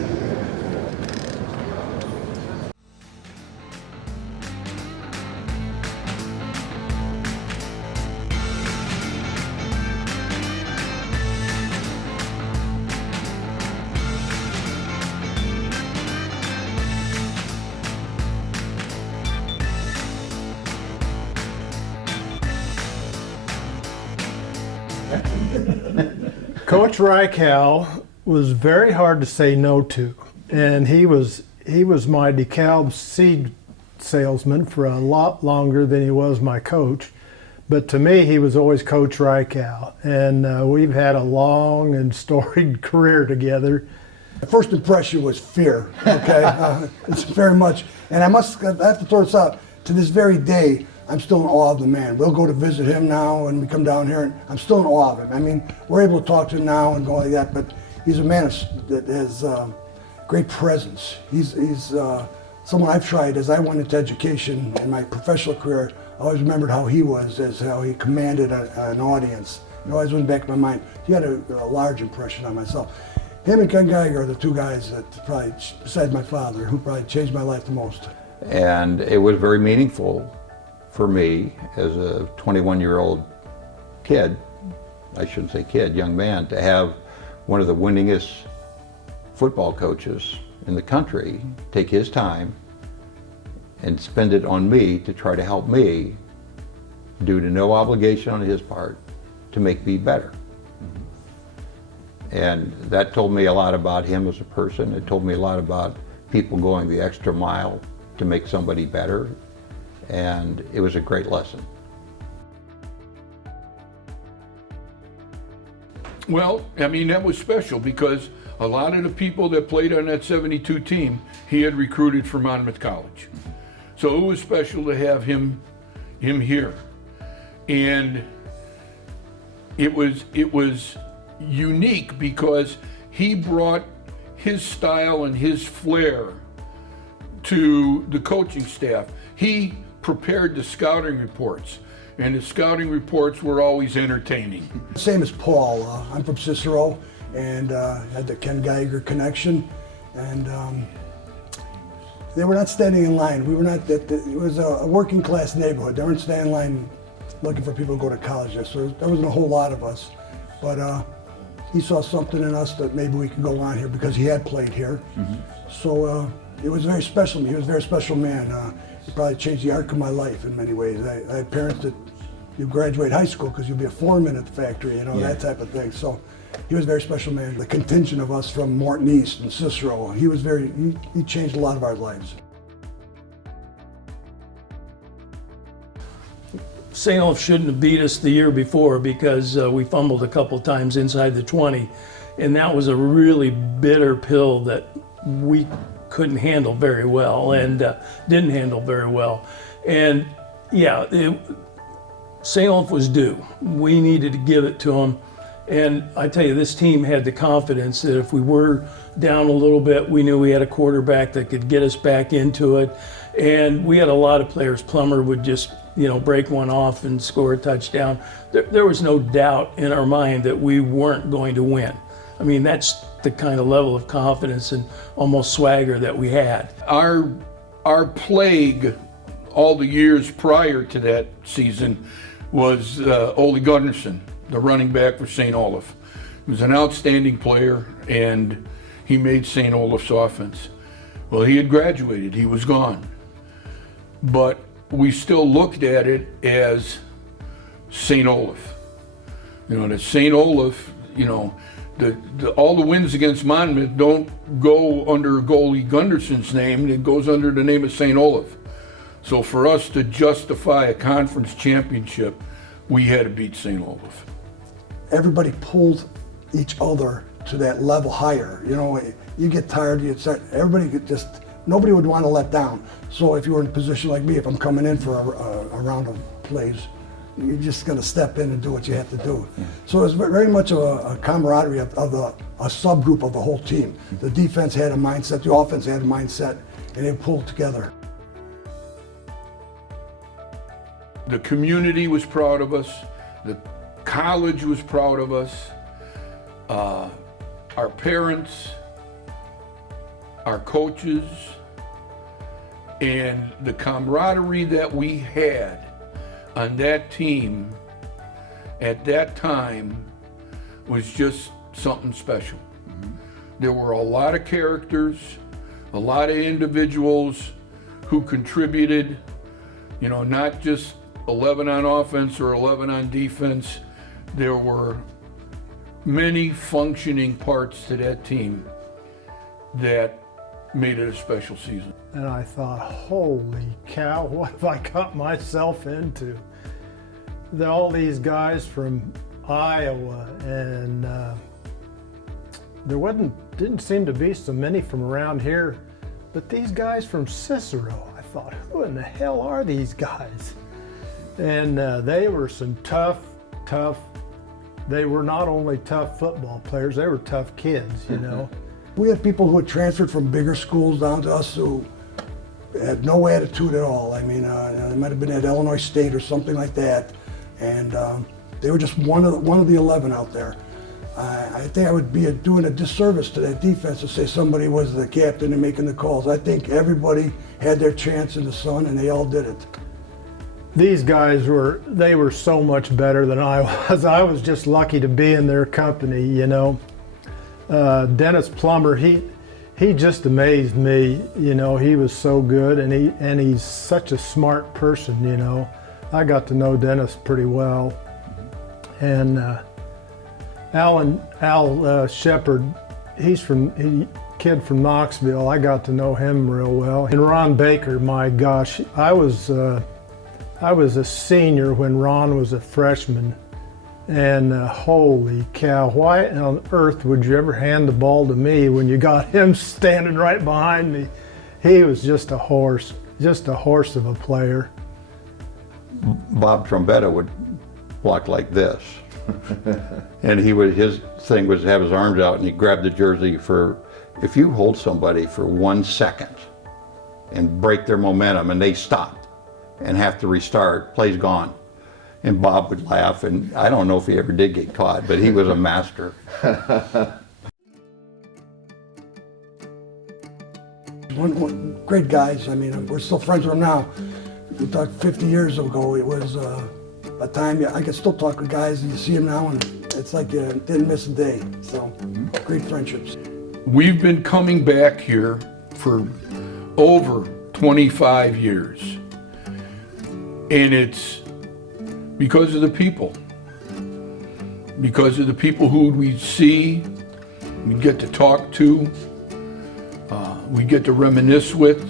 Coach Reichel was very hard to say no to, and he was my DeKalb seed salesman for a lot longer than he was my coach. But to me, he was always Coach Reichel, and we've had a long and storied career together. The first impression was fear, okay? It's very much, and I have to throw this out, to this very day, I'm still in awe of the man. We'll go to visit him now and we come down here, and I'm still in awe of him. I mean, we're able to talk to him now and go like that, but he's a man that has great presence. He's someone I've tried as I went into education in my professional career. I always remembered how he was, as how he commanded an audience. It always went back in my mind. He had a large impression on myself. him and Ken Geiger are the two guys that probably, besides my father, who probably changed my life the most. And it was very meaningful for me as a 21-year-old kid, I shouldn't say kid, young man, to have one of the winningest football coaches in the country take his time and spend it on me to try to help me, due to no obligation on his part, to make me better. And that told me a lot about him as a person. It told me a lot about people going the extra mile to make somebody better. And it was a great lesson. Well, I mean, that was special because a lot of the people that played on that 72 team, he had recruited from Monmouth College. So it was special to have him here. And it was unique because he brought his style and his flair to the coaching staff. He prepared the scouting reports, and the scouting reports were always entertaining. Same as Paul. I'm from Cicero, and had the Ken Geiger connection, and they were not standing in line. We were not. It was a working class neighborhood. They weren't standing in line looking for people to go to college there. So there wasn't a whole lot of us, but he saw something in us that maybe we could go on here because he had played here. So it was very special to me. He was a very special man. He probably changed the arc of my life in many ways. I had parents that you graduate high school because you'll be a foreman at the factory, you know, that type of thing. So he was a very special man. The contingent of us from Morton East and Cicero, he changed a lot of our lives. St. Olaf shouldn't have beat us the year before because we fumbled a couple times inside the 20, and that was a really bitter pill that we couldn't handle very well and didn't handle very well. And yeah, St. Olaf was due. We needed to give it to them. And I tell you, this team had the confidence that if we were down a little bit, we knew we had a quarterback that could get us back into it. And we had a lot of players. Plummer would just, break one off and score a touchdown. There was no doubt in our mind that we weren't going to win. I mean, that's the kind of level of confidence and almost swagger that we had. Our plague all the years prior to that season was Ole Gunnarsson, the running back for St. Olaf. He was an outstanding player, and he made St. Olaf's offense. Well, he had graduated, he was gone. But we still looked at it as St. Olaf. That St. Olaf, all the wins against Monmouth don't go under goalie Gundersson's name, it goes under the name of St. Olaf. So for us to justify a conference championship, we had to beat St. Olaf. Everybody pulled each other to that level higher. You get tired, nobody would want to let down. So if you were in a position like me, if I'm coming in for a round of plays, you're just going to step in and do what you have to do. So it was very much of a camaraderie of a subgroup of the whole team. The defense had a mindset, the offense had a mindset, and they pulled together. The community was proud of us. The college was proud of us. Our parents, our coaches, and the camaraderie that we had on that team at that time was just something special. There were a lot of characters, a lot of individuals who contributed, not just 11 on offense or 11 on defense. There were many functioning parts to that team that made it a special season. And I thought, holy cow, what have I got myself into? All these guys from Iowa, and didn't seem to be so many from around here, but these guys from Cicero, I thought, who in the hell are these guys? And they were some tough, they were not only tough football players, they were tough kids, We had people who had transferred from bigger schools down to us who had no attitude at all. I mean, they might have been at Illinois State or something like that, and they were just one of the 11 out there. I think I would be doing a disservice to that defense to say somebody was the captain and making the calls. I think everybody had their chance in the sun, and they all did it. These guys were so much better than I was. I was just lucky to be in their company, you know. Dennis Plummer, he just amazed me, you know. He was so good, and he's such a smart person, you know. I got to know Dennis pretty well. And Al Shepard, kid from Knoxville. I got to know him real well. And Ron Baker, my gosh, I was a senior when Ron was a freshman, and holy cow, why on earth would you ever hand the ball to me when you got him standing right behind me? He was just a horse of a player. Bob Trombetta would walk like this. And his thing was to have his arms out and he'd grab the jersey if you hold somebody for 1 second and break their momentum and they stop and have to restart, play's gone. And Bob would laugh, and I don't know if he ever did get caught, but he was a master. One great guys. I mean, we're still friends with them now. We talked 50 years ago. It was a time I can still talk with guys, and you see them now, and it's like you didn't miss a day. So, great friendships. We've been coming back here for over 25 years. And it's because of the people. Because of the people who we see, we get to talk to, we get to reminisce with,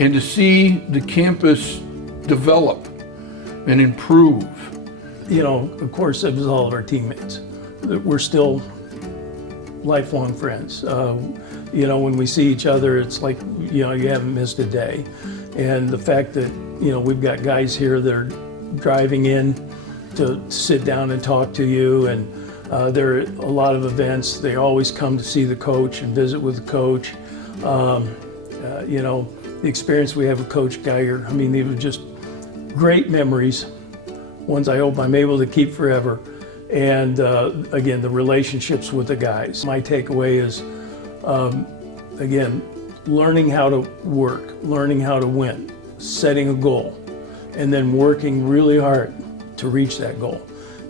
and to see the campus develop and improve. You know, of course, it was all of our teammates. We're still lifelong friends. You know, when we see each other, it's like, you know, you haven't missed a day. And the fact that, you know, we've got guys here that are driving in to sit down and talk to you, and there are a lot of events. They always come to see the coach and visit with the coach. You know, the experience we have with Coach Geiger, I mean, these were just great memories, ones I hope I'm able to keep forever. And again, the relationships with the guys. My takeaway is, again, learning how to work, learning how to win, setting a goal, and then working really hard to reach that goal.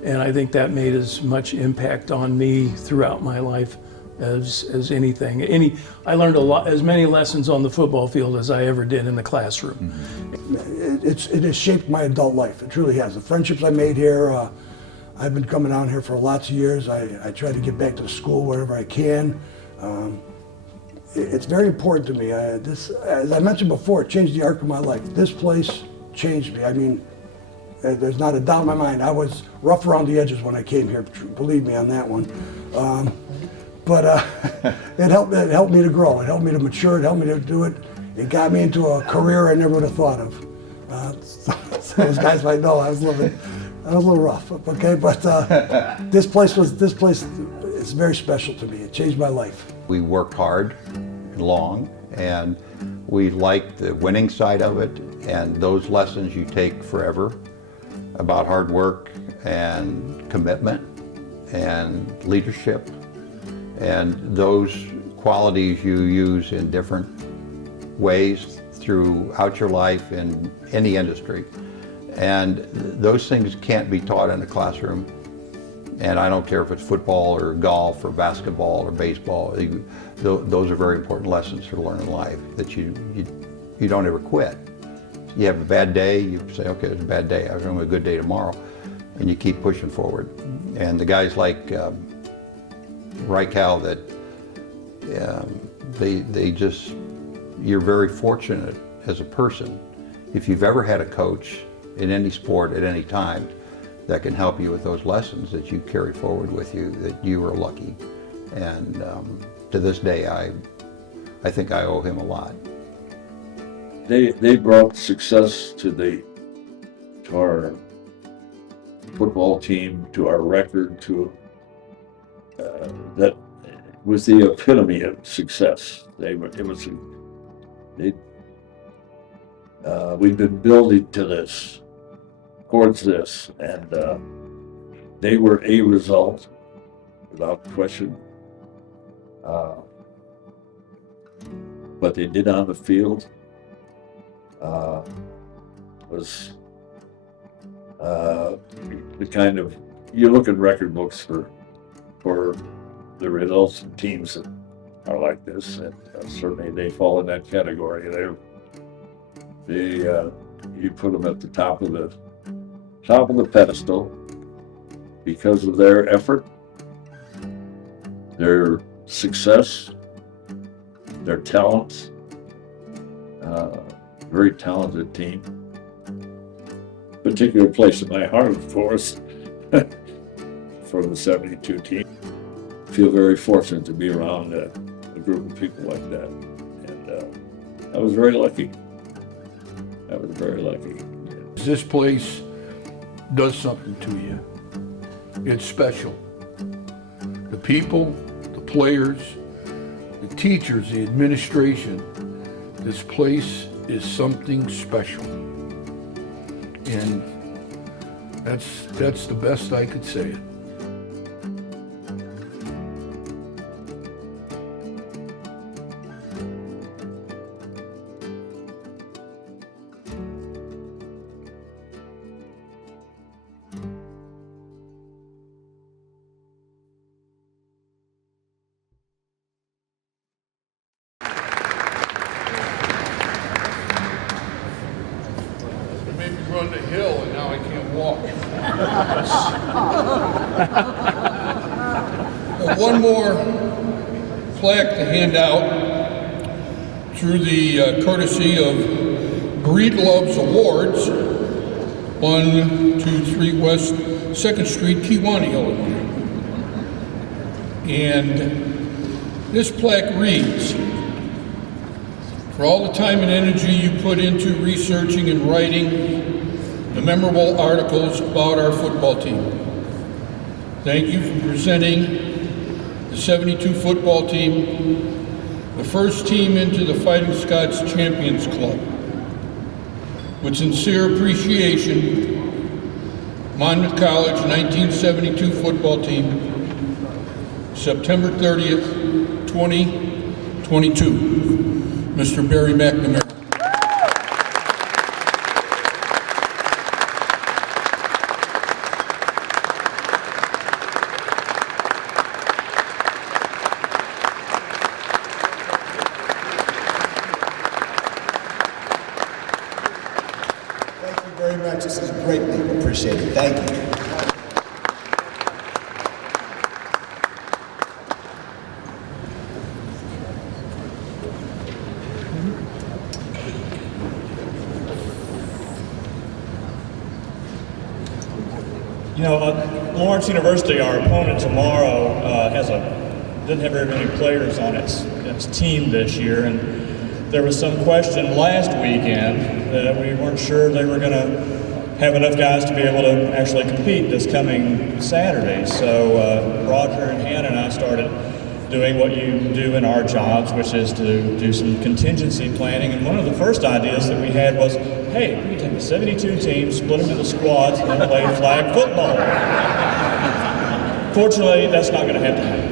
And I think that made as much impact on me throughout my life as anything. I learned as many lessons on the football field as I ever did in the classroom. It has shaped my adult life. It truly has. The friendships I made here, I've been coming down here for lots of years. I try to get back to the school wherever I can. It's very important to me. As I mentioned before, it changed the arc of my life. This place changed me. I mean, there's not a doubt in my mind. I was rough around the edges when I came here, believe me on that one. But it helped me to grow. It helped me to mature. It helped me to do it. It got me into a career I never would have thought of. So those guys might know I was a little rough, okay? But this place is very special to me. It changed my life. We worked hard and long, and we liked the winning side of it, and those lessons you take forever about hard work and commitment and leadership, and those qualities you use in different ways throughout your life in any industry. And those things can't be taught in a classroom. And I don't care if it's football or golf or basketball or baseball. Those are very important lessons to learn in life, that you don't ever quit. You have a bad day, you say, okay, it's a bad day. I'm going to have a good day tomorrow. And you keep pushing forward. And the guys like Reichel, that they just, you're very fortunate as a person. If you've ever had a coach in any sport at any time that can help you with those lessons that you carry forward with you, that you are lucky. And to this day, I think I owe him a lot. They brought success to our football team, to our record, to that was the epitome of success. We've been building to this, towards this, and they were a result, without question. What they did on the field was the kind of, you look at record books for the results of teams that are like this, and certainly they fall in that category. You put them at the top of the pedestal because of their effort, their success, their talent. Very talented team. Particular place in my heart, of course, for the 72 team. I feel very fortunate to be around a group of people like that. And I was very lucky. I was very lucky. This place does something to you. It's special. The people, the players, the teachers, the administration, this place is something special. And that's the best I could say it. Made me run the hill and now I can't walk. One more plaque to hand out through the courtesy of Breed Loves Awards, 123 West 2nd Street, Kewanee, Illinois. And this plaque reads, "For all the time and energy you put into researching and writing the memorable articles about our football team. Thank you for presenting the 72 football team, the first team into the Fighting Scots Champions Club. With sincere appreciation, Monmouth College 1972 football team, September 30th, 2022. Mr. Barry McNamara." Thank you very much. This is greatly appreciated. Thank you. You know, Lawrence University, our opponent tomorrow, doesn't have very many players on its team this year, and there was some question last weekend that we weren't sure they were going to have enough guys to be able to actually compete this coming Saturday. So Roger and Hannah and I started doing what you do in our jobs, which is to do some contingency planning. And one of the first ideas that we had was, hey, we can take the 72 teams, split them into squads, and then play flag football. Fortunately, that's not going to have to happen.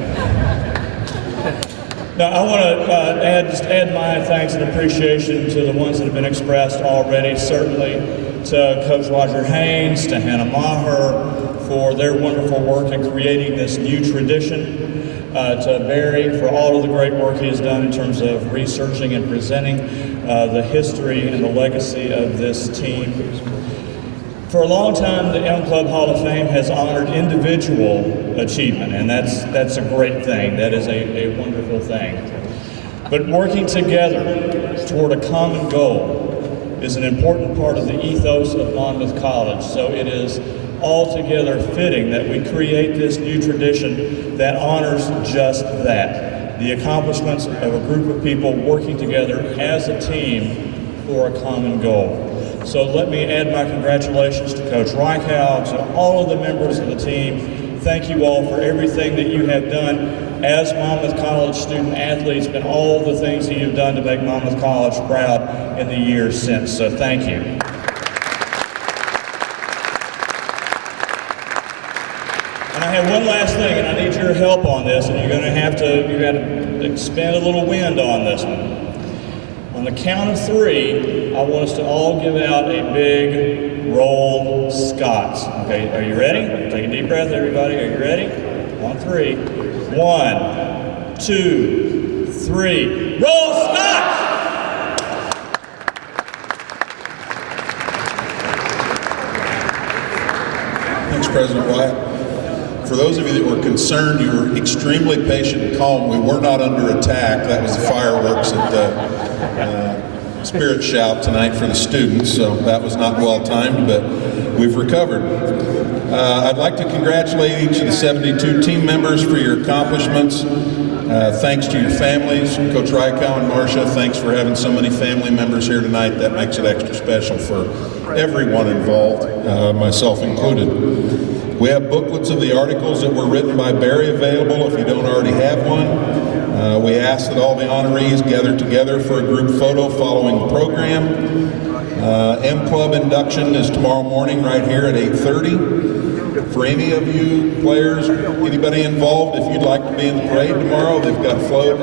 Now, I want to add my thanks and appreciation to the ones that have been expressed already, certainly to Coach Roger Haynes, to Hannah Maher for their wonderful work in creating this new tradition, to Barry for all of the great work he has done in terms of researching and presenting the history and the legacy of this team. For a long time, the Elm Club Hall of Fame has honored individual achievement, and that's a great thing. That is a wonderful thing. But working together toward a common goal is an important part of the ethos of Monmouth College. So it is altogether fitting that we create this new tradition that honors just that, the accomplishments of a group of people working together as a team for a common goal. So let me add my congratulations to Coach Reichow, to all of the members of the team. Thank you all for everything that you have done as Monmouth College student athletes and all the things that you've done to make Monmouth College proud in the years since. So thank you. And I have one last thing, and I need your help on this, and you're got to expend a little wind on this one. On the count of 3, I want us to all give out a big roll Scots. Okay, are you ready? Take a deep breath, everybody. Are you ready? On 3. 1, 2, 3. Roll Scots! Thanks, President Wyatt. For those of you that were concerned, you were extremely patient and calm. We were not under attack. That was the fireworks at the Spirit Shout tonight for the students, so that was not well timed, but we've recovered. I'd like to congratulate each of the 72 team members for your accomplishments. Thanks to your families, Coach Rykow and Marcia, thanks for having so many family members here tonight. That makes it extra special for everyone involved, myself included. We have booklets of the articles that were written by Barry available if you don't already have one. We ask that all the honorees gather together for a group photo following the program. M Club induction is tomorrow morning right here at 8:30. For any of you players, anybody involved, if you'd like to be in the parade tomorrow, they've got a float,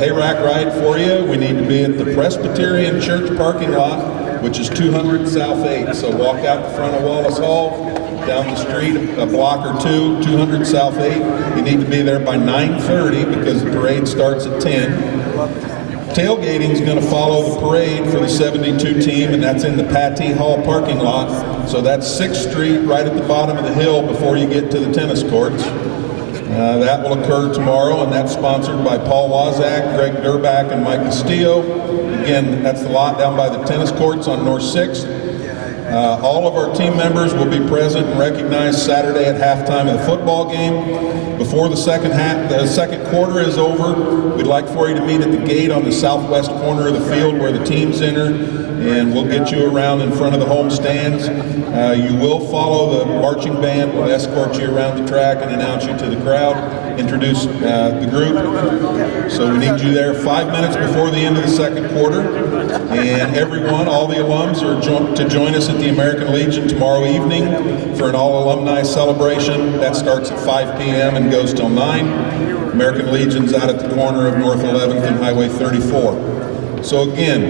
hayrack ride for you. We need to be at the Presbyterian Church parking lot, which is 200 South 8th. So walk out the front of Wallace Hall, down the street a block or two, 200 South 8th. You need to be there by 9:30 because the parade starts at 10. Tailgating is going to follow the parade for the 72 team, and that's in the Patty Hall parking lot. So that's 6th Street right at the bottom of the hill before you get to the tennis courts. That will occur tomorrow, and that's sponsored by Paul Wazak, Greg Durbach, and Mike Castillo. Again, that's the lot down by the tennis courts on North 6th. All of our team members will be present and recognized Saturday at halftime of the football game. Before the second quarter is over, we'd like for you to meet at the gate on the southwest corner of the field where the teams enter, and we'll get you around in front of the home stands. You will follow the marching band. We'll escort you around the track and announce you to the crowd, introduce the group. So we need you there 5 minutes before the end of the second quarter. And everyone, all the alums, are to join us at the American Legion tomorrow evening for an all-alumni celebration. That starts at 5 p.m. and goes till 9. American Legion's out at the corner of North 11th and Highway 34. So again,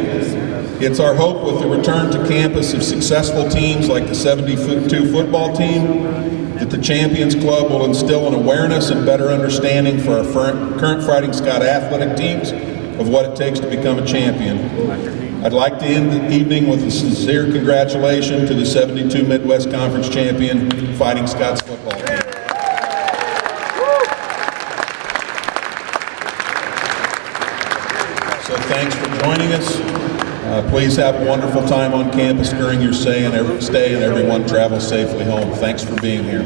it's our hope with the return to campus of successful teams like the 72 football team that the Champions Club will instill an awareness and better understanding for our current Fighting Scott athletic teams of what it takes to become a champion. I'd like to end the evening with a sincere congratulations to the 72 Midwest Conference champion Fighting Scots football team. So thanks for joining us. Please have a wonderful time on campus during your stay, and everyone travel safely home. Thanks for being here.